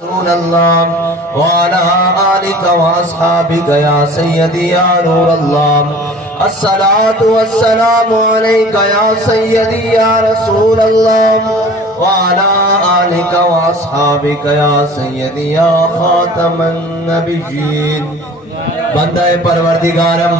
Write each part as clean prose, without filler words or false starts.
رسول اللہ وعلى آلك واصحابك يا سيدي يا نور الله الصلاة والسلام عليك يا سيدي يا رسول الله وعلى آلك واصحابك يا سيدي يا خاتم النبيين بندہ پروردگارم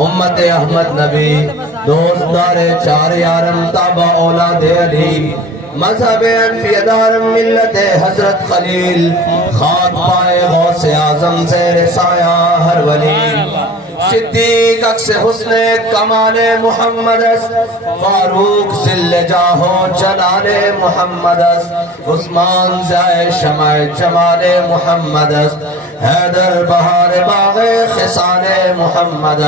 امت احمد نبی دوستدار چار یارم تابع اولاد علی مذہب انفی دارم ملت حضرت خلیل خاک پائے غوث اعظم زیر سایہ ہر ولی صدیق اکس حسن کمال محمد فاروق ذل جاہو جلال محمد عثمان زائے شمع جمال محمد حیدر بہار باغ خسان محمد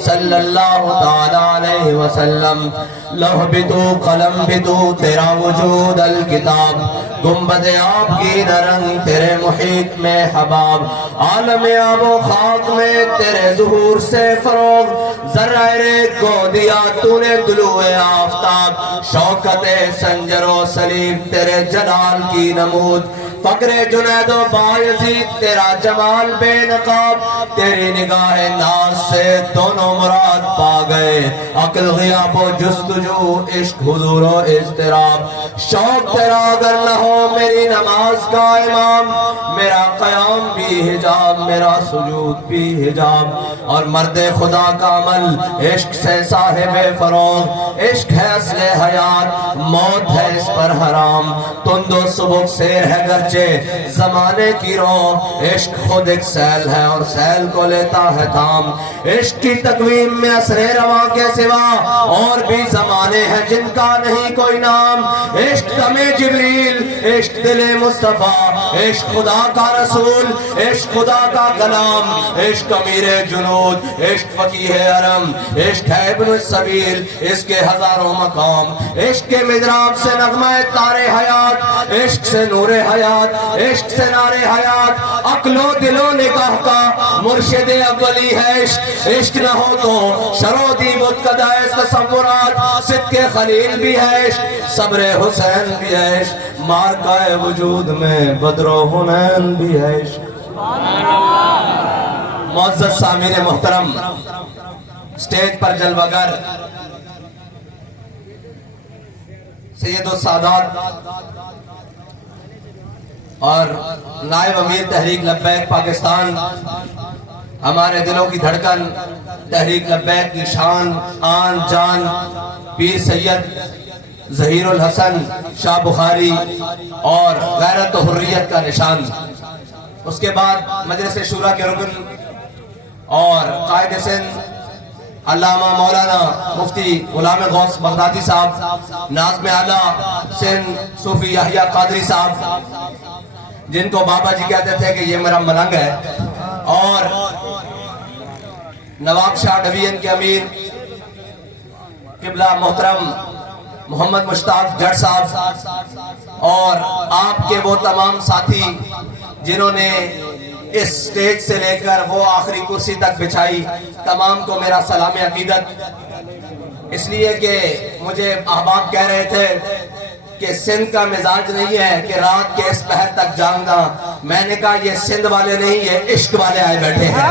صلی اللہ تعالیٰ علیہ وسلم لوح بھی تو قلم بھی تو تیرا وجود الکتاب گنبد آپ کی نرنگ تیرے محیط میں حباب عالم آب و خاک میں تیرے ظہور سے فروغ ذرہ ریت کو دیا تو نے طلوع آفتاب شوکت سنجر و سلیب تیرے جلال کی نمود فقر جنید و بایزید تیرا جمال بے نقاب تیری نگاہ ناز سے دونوں مراد پا گئے عقل غیاب و جستجو عشق حضور و اضطراب شوق تیرا اگر نہ ہو میری نماز کا امام میرا قیام بھی حجاب میرا سجود بھی حجاب اور مرد خدا کا عمل عشق سے صاحب فروغ عشق ہے اصل حیات موت ہے اس پر حرام تند و سبک سیر ہے گرچہ زمانے کی رو عشق خود ایک سیل ہے اور سیل کو لیتا ہے تھام عشق کی تقویم میں اثر رواں کے سوا اور بھی زمانے ہیں جن کا نہیں کوئی نام عشق دم جبریل عشق دل مصطفیٰ عشق خدا کا رسول عشق خدا کا کلام عشق امیر جنود عشق فقیہ حرم عشق ہے ابن السبیل اس کے ہزاروں مقام عشق کے مدراب سے نغمہ تار حیات عشق سے نور حیات عشق سے نار حیات عقل و دل و نگاہ کا مرشد اولی ہے عشق عشق نہ ہو تو شرو دی متقدہ تصورات صدق خلیل بھی ہے عشق صبر حسین بھی ہے عشق مارکہ وجود میں بدر و حنین بھی ہے عشق معزز سامعین محترم سٹیج پر جلوگر سید السادات اور نائب امیر تحریک لبیک پاکستان ہمارے دلوں کی دھڑکن تحریک لبیک کی شان آن جان پیر سید ظہیر الحسن شاہ بخاری اور غیرت و حریت کا نشان اس کے بعد مجلس شورا کے رکن اور قائد سندھ علامہ مولانا مفتی غلام غوث بغدادی صاحب ناظم اعلیٰ سندھ صوفی یحییٰ قادری صاحب جن کو بابا جی کہتے تھے کہ یہ میرا ملنگ ہے اور نواب شاہ ڈویژن کے امیر قبلہ محترم محمد مشتاق جٹ صاحب اور آپ کے وہ تمام ساتھی جنہوں نے اس سٹیج سے لے کر وہ آخری کرسی تک بچھائی تمام کو میرا سلام عقیدت اس لیے کہ مجھے احباب کہہ رہے تھے کہ سندھ کا مزاج نہیں ہے کہ رات کے اس پہر تک جاگنا میں نے کہا یہ سندھ والے نہیں یہ عشق والے آئے بیٹھے ہیں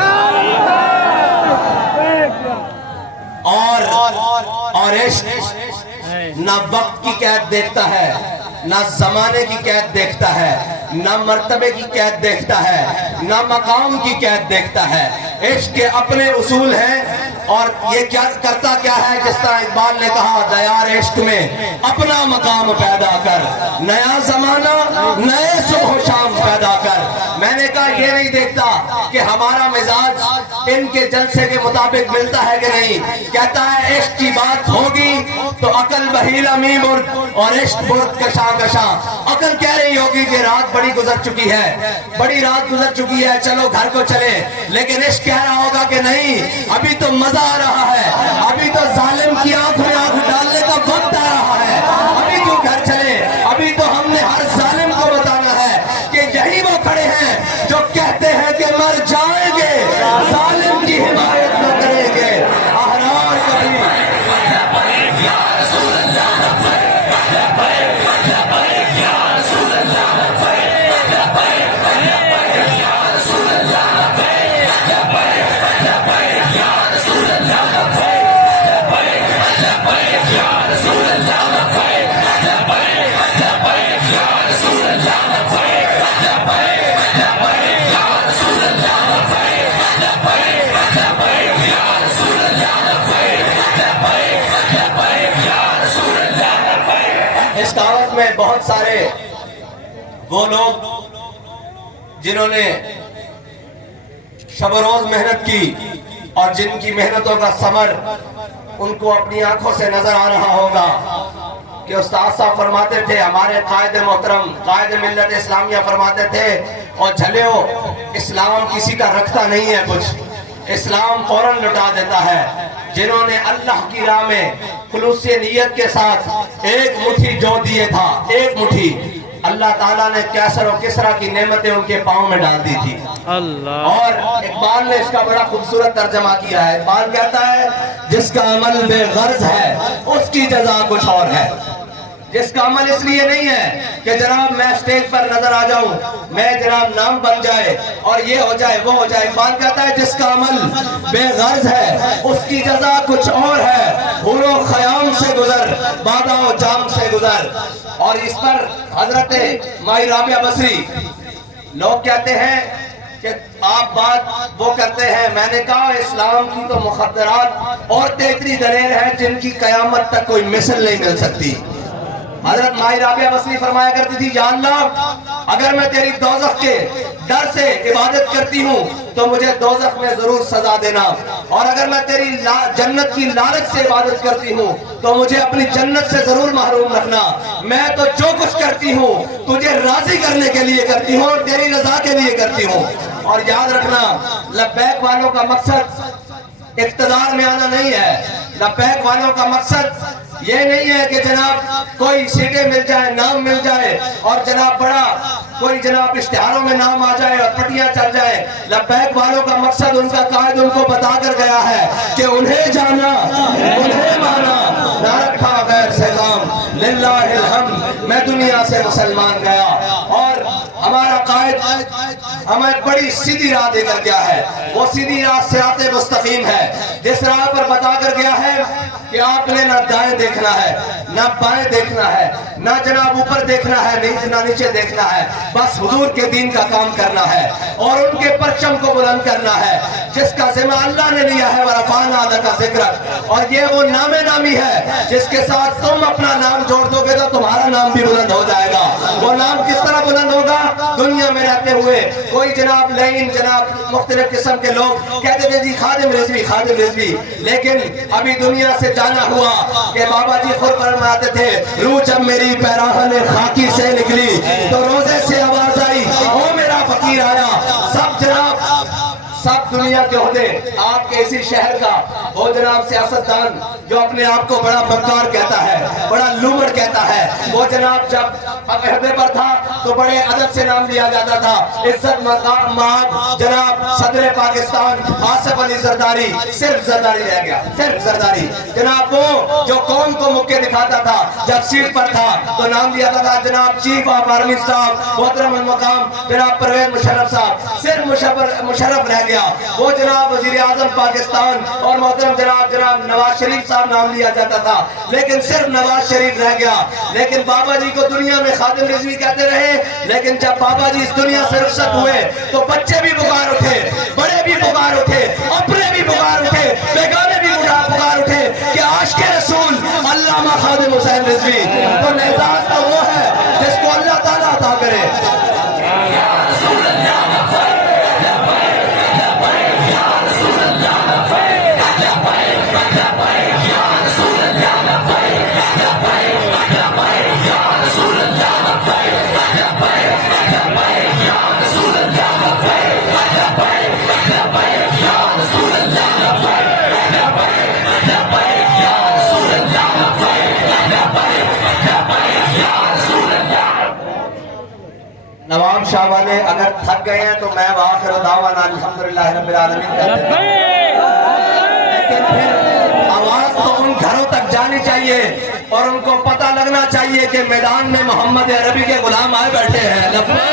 اور عشق نہ وقت کی قید دیکھتا ہے نہ زمانے کی قید دیکھتا ہے نہ مرتبے کی قید دیکھتا ہے نہ مقام کی قید دیکھتا ہے عشق کے اپنے اصول ہیں اور یہ کیا کرتا کیا ہے جس طرح اقبال نے کہا دیار عشق میں اپنا مقام پیدا کر نیا زمانہ نئے صبح و شام پیدا کر میں نے کہا یہ نہیں دیکھتا کہ ہمارا مزاج ان کے جلسے کے مطابق ملتا ہے کہ نہیں کہتا ہے عشق کی بات ہوگی تو عقل بحیلہ می برد اور عشق برد کشا کشا عقل کہہ رہی ہوگی کہ رات بڑی گزر چکی ہے بڑی رات گزر چکی ہے چلو گھر کو چلے لیکن عشق کہہ رہا ہوگا کہ نہیں ابھی تو مزہ آ رہا ہے ابھی تو ظالم کی آنکھ میں آنکھ ڈالنے کا وقت آ رہا ہے ابھی تو گھر چلے ابھی تو ہم نے ہر ظالم کو بتانا ہے کہ یہی وہ کھڑے ہیں جو کہتے ہیں کہ مر جائیں گے ظالم کی حمایت نہ کریں گے احرار کبھی لبیک یا رسول اللہ لبیک وہ لوگ جنہوں نے شب و روز محنت کی اور جن کی محنتوں کا ثمر ان کو اپنی آنکھوں سے نظر آ رہا ہوگا کہ استاد صاحب فرماتے تھے، ہمارے قائد محترم قائد ملت اسلامیہ فرماتے تھے، اور جھلیو اسلام کسی کا رکھتا نہیں ہے کچھ، اسلام فوراً لٹا دیتا ہے۔ جنہوں نے اللہ کی راہ میں خلوص نیت کے ساتھ ایک مٹھی جو دیے تھا، ایک مٹھی، اللہ تعالیٰ نے کیسر و کسرا کی نعمتیں ان کے پاؤں میں ڈال دی تھی۔ اور اقبال نے اس کا بڑا خوبصورت ترجمہ کیا ہے۔ اقبال کہتا ہے جس کا عمل بے غرض ہے اس کی جزا کچھ اور ہے۔ جس کا عمل اس لیے نہیں ہے کہ جناب میں سٹیج پر نظر آ جاؤں، میں جناب نام بن جائے اور یہ ہو جائے وہ ہو جائے۔ اقبال کہتا ہے جس کا عمل بے غرض ہے اس کی جزا کچھ اور ہے، حور و خیام سے گزر بادہ و جام سے گزر۔ اور اس پر حضرت مائی رابعہ بصری لوگ کہتے ہیں کہ آپ بات وہ کرتے ہیں، میں نے کہا اسلام کی تو مخدرات عورتیں اتنی دلیر ہیں جن کی قیامت تک کوئی مثل نہیں مل سکتی۔ حضرت مائی رابعہ بصری فرمایا کرتی تھی، یا اللہ اگر میں تیری دوزخ کے ڈر سے عبادت کرتی ہوں تو مجھے دوزخ میں ضرور سزا دینا، اور اگر میں تیری جنت کی لالچ سے عبادت کرتی ہوں تو مجھے اپنی جنت سے ضرور محروم رکھنا۔ میں تو جو کچھ کرتی ہوں تجھے راضی کرنے کے لیے کرتی ہوں اور تیری رضا کے لیے کرتی ہوں۔ اور یاد رکھنا لبیک والوں کا مقصد اقتدار میں آنا نہیں ہے، لبیک والوں کا مقصد یہ نہیں ہے کہ جناب کوئی سیٹیں مل جائے، نام مل جائے اور جناب بڑا کوئی جناب اشتہاروں میں نام آ جائے اور پٹیاں چل جائے۔ لبیک والوں کا مقصد ان کا قائد ان کو بتا کر گیا ہے کہ انہیں جانا انہیں مانا، نہ رکھا غیر سے کام، للہ الحمد میں دنیا سے مسلمان گیا۔ اور ہمارا قائد ہمیں بڑی سیدھی راہ دے کر گیا ہے، وہ سیدھی راہ صراط مستقیم ہے، جس راہ پر بتا کر گیا ہے کہ آپ نے نہ دائیں دیکھنا ہے نہ بائیں دیکھنا ہے، نہ جناب اوپر دیکھنا ہے نہ نیچے دیکھنا ہے، بس حضور کے دین کا کام کرنا ہے اور ان کے پرچم کو بلند کرنا ہے جس کا ذمہ اللہ نے لیا ہے، وَرَفَعْنَا لَكَ ذِكْرَكَ۔ اور یہ وہ نام نامی ہے جس کے ساتھ تم اپنا نام جوڑ دو گے تو تمہارا نام بھی بلند ہو جائے گا۔ وہ نام کس طرح بلند ہوگا؟ دنیا میں رہتے ہوئے کوئی جناب لائن جناب مختلف قسم کے لوگ کہتے تھے جی خادم رضوی خادم رضوی، لیکن ابھی دنیا سے جانا ہوا کہ بابا جی خود فرماتے تھے روح جب میری پیراہن خاکی سے نکلی تو روزے سے آواز آئی او میرا فقیر آیا۔ سب جناب سب دنیا کے عہدے آپ کے اسی شہر کا وہ جناب سیاستدان جو اپنے آپ کو بڑا مکار کہتا ہے، بڑا لومڑ کہتا ہے، وہ جناب جب عہدے پر تھا تو بڑے ادب سے نام لیا جاتا تھا، عزت مآب جناب صدر پاکستان آصف علی زرداری، صرف زرداری رہ گیا، صرف زرداری۔ جناب وہ جو قوم کو مکے دکھاتا تھا جب سیٹ پر تھا تو نام لیا تھا جناب چیف آف آرمی صاحب محترم المقام جناب پرویز مشرف صاحب، صرف مشرف رہ گیا۔ وہ جناب وزیر اعظم پاکستان اور محترم جناب نواز شریف صاحب نام لیا جاتا تھا، لیکن صرف نواز شریف رہ گیا۔ لیکن بابا جی کو دنیا میں خادم رضوی کہتے رہے، لیکن جب بابا جی اس دنیا سے رخصت ہوئے تو بچے بھی پکار اٹھے، بڑے بھی پکار اٹھے، اپنے بھی پکار اٹھے، بیگانے بھی پکار اٹھے کہ عاشق رسول علامہ خادم حسین رضوی۔ تو اعزاز تو وہ ہے جس کو اللہ تعالیٰ عطا کرے۔ نواب شاہ والے اگر تھک گئے ہیں تو میں وآخر دعوانا الحمدللہ رب العالمین کہتے ہیں، لیکن پھر آواز تو ان گھروں تک جانی چاہیے اور ان کو پتہ لگنا چاہیے کہ میدان میں محمد عربی کے غلام آئے بیٹھے ہیں۔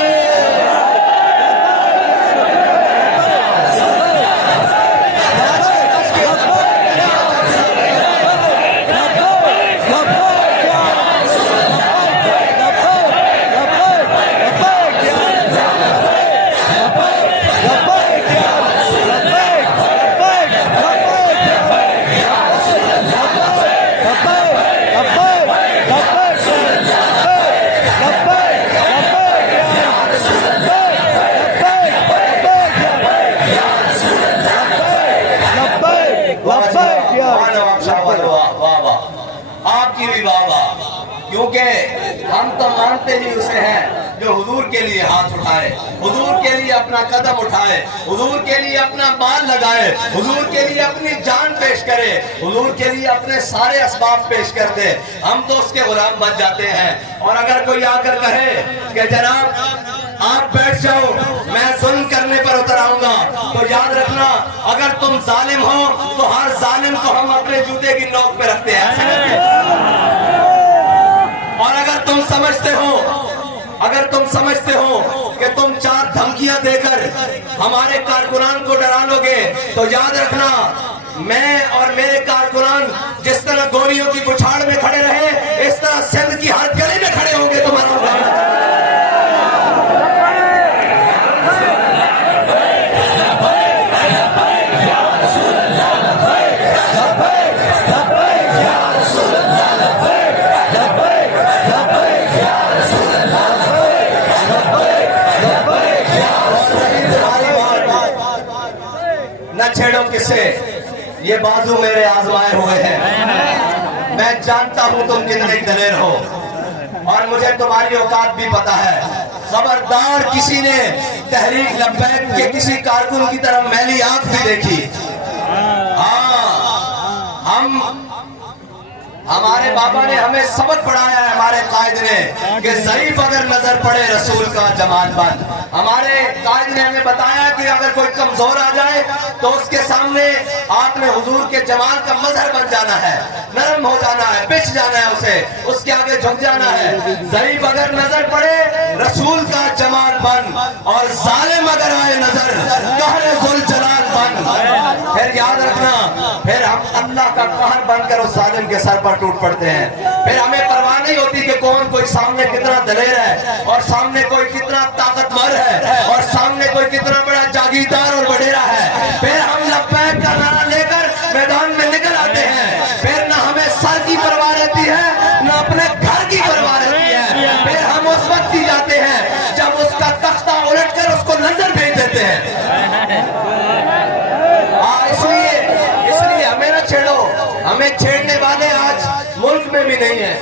ہم تو مانتے ہی اسے ہیں جو حضور کے لیے ہاتھ اٹھائے، حضور کے لیے اپنا قدم اٹھائے، حضور کے لیے اپنا مال لگائے، حضور کے لیے اپنی جان پیش کرے، حضور کے لیے اپنے سارے اسباب پیش کر دے، ہم تو اس کے غلام بن جاتے ہیں۔ اور اگر کوئی آ کر کہے کہ جناب آپ بیٹھ جاؤ میں ظلم کرنے پر اتر آؤں گا، تو یاد رکھنا اگر تم ظالم ہو تو ہر ظالم کو ہم اپنے جوتے کی نوک پہ رکھتے ہیں۔ اور اگر تم سمجھتے ہو کہ تم چار دھمکیاں دے کر ہمارے کارکنان کو ڈرا لو گے، تو یاد رکھنا میں اور میرے کارکنان جس طرح گولیوں کی بچھاڑ میں کھڑے رہے، اس طرح سندھ کی ہر گلی میں کھڑے ہوں گے تمہارا۔ نہ چھیڑو کسے، یہ بازو میرے آزمائے ہوئے ہیں، میں جانتا ہوں تم کتنے دلیر ہو اور مجھے تمہاری اوقات بھی پتا ہے۔ خبردار کسی نے تحریک لبیک کے کسی کارکن کی طرف میلی آنکھ بھی دیکھی۔ ہمارے بابا نے ہمیں سبق پڑھایا ہے، ہمارے قائد نے، کہ ضعیف اگر نظر پڑے رسول کا جمال بند۔ ہمارے قائد نے ہمیں بتایا کہ اگر کوئی کمزور آ جائے تو اس کے سامنے آپ نے حضور کے جمال کا مظہر بن جانا ہے، نرم ہو جانا ہے، بچ جانا ہے، اسے اس کے آگے جھک جانا ہے۔ ضعیف اگر نظر پڑے رسول کا جمال بند، اور ظالم اگر آئے نظر قہر ذوالجلال بند۔ پھر یاد رکھنا پھر ہم اللہ کا قہر بن کر اس ظالم کے سر پر ٹوٹ پڑتے ہیں۔ پھر ہمیں پرواہ نہیں ہوتی کہ کون کوئی سامنے کتنا دلیر ہے، اور سامنے کوئی کتنا طاقتور ہے، اور سامنے کوئی کتنا بڑا جاگیردار اور وڈیرا ہے۔ پھر ہم لبیک کا نعرہ لے کر میدان میں نکل آتے ہیں۔ پھر نہ ہمیں سر کی پرواہ رہتی ہے نہ اپنے گھر کی پرواہ رہتی ہے۔ پھر ہم اس وقت ہی جاتے ہیں جب اس کا تختہ الٹ کر اس کو لندن بھیج دیتے ہیں۔ اس لیے ہمیں نہ چھیڑو، ہمیں چھیڑنے والے آج ملک میں بھی نہیں ہیں۔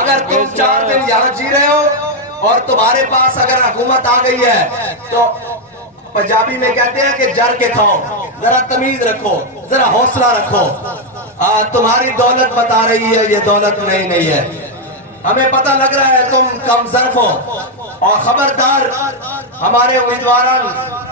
اگر تم 4 دن یہاں جی رہے ہو اور تمہارے پاس اگر حکومت آ گئی ہے تو پنجابی میں کہتے ہیں کہ جر کے کھاؤ، ذرا تمیز رکھو، ذرا حوصلہ رکھو۔ تمہاری دولت بتا رہی ہے یہ دولت نہیں ہے، ہمیں پتہ لگ رہا ہے تم کم ظرف ہو۔ اور خبردار ہمارے امیدواران،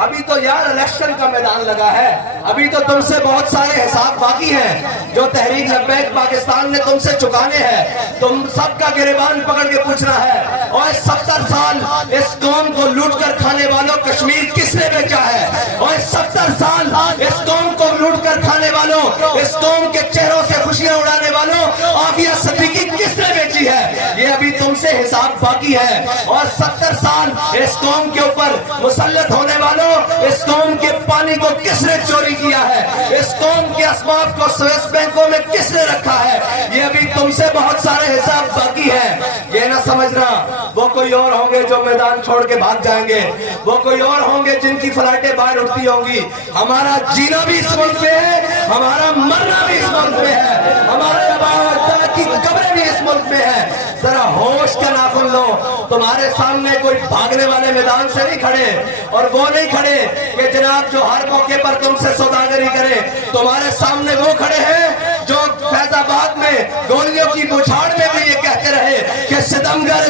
ابھی تو یار الیکشن کا میدان لگا ہے، ابھی تو تم سے بہت سارے حساب باقی ہیں جو تحریک لبیک پاکستان نے تم سے چکانے ہیں۔ تم سب کا گریبان پکڑ کے پوچھنا ہے، اور 70 سال اس قوم کو لوٹ کر کھانے والوں کشمیر کس نے بیچا ہے؟ اور 70 سال اس قوم کو لوٹ کر کھانے والوں، اس قوم کے چہروں سے خوشیاں اڑانے والوں عافیہ صدیقی کس نے بیچی ہے؟ یہ ابھی تم سے حساب باقی ہے۔ اور 70 سال اس قوم کے اوپر مسلط ہونے والوں، اس قوم کے پانی کو کس نے چوری کیا ہے؟ اس قوم کے اسباب کو سوئس بینکوں میں کس نے رکھا ہے؟ یہ ابھی تم سے بہت سارے حساب باقی ہیں۔ یہ نہ سمجھنا وہ کوئی اور ہوں گے جو میدان چھوڑ کے بھاگ جائیں گے، وہ کوئی اور ہوں گے جن کی فلائٹیں باہر اٹھتی ہوں گی۔ ہمارا جینا بھی اس ملک میں ہے، ہمارا مرنا بھی اس ملک میں ہے، ہمارے آباء و اجداد کی قبریں بھی اس ملک میں ہے۔ ذرا ہوش کا ناخن لو، تمہارے سامنے کوئی بھاگنے والے میدان سے نہیں کھڑے، اور وہ نہیں کھڑے کہ جناب جو ہر موقع پر تم سے سوداگری کرے۔ تمہارے سامنے وہ کھڑے ہیں جو فیض آباد میں گولیوں کی بچھاڑ میں بھی یہ کہتے رہے کہ ستمگر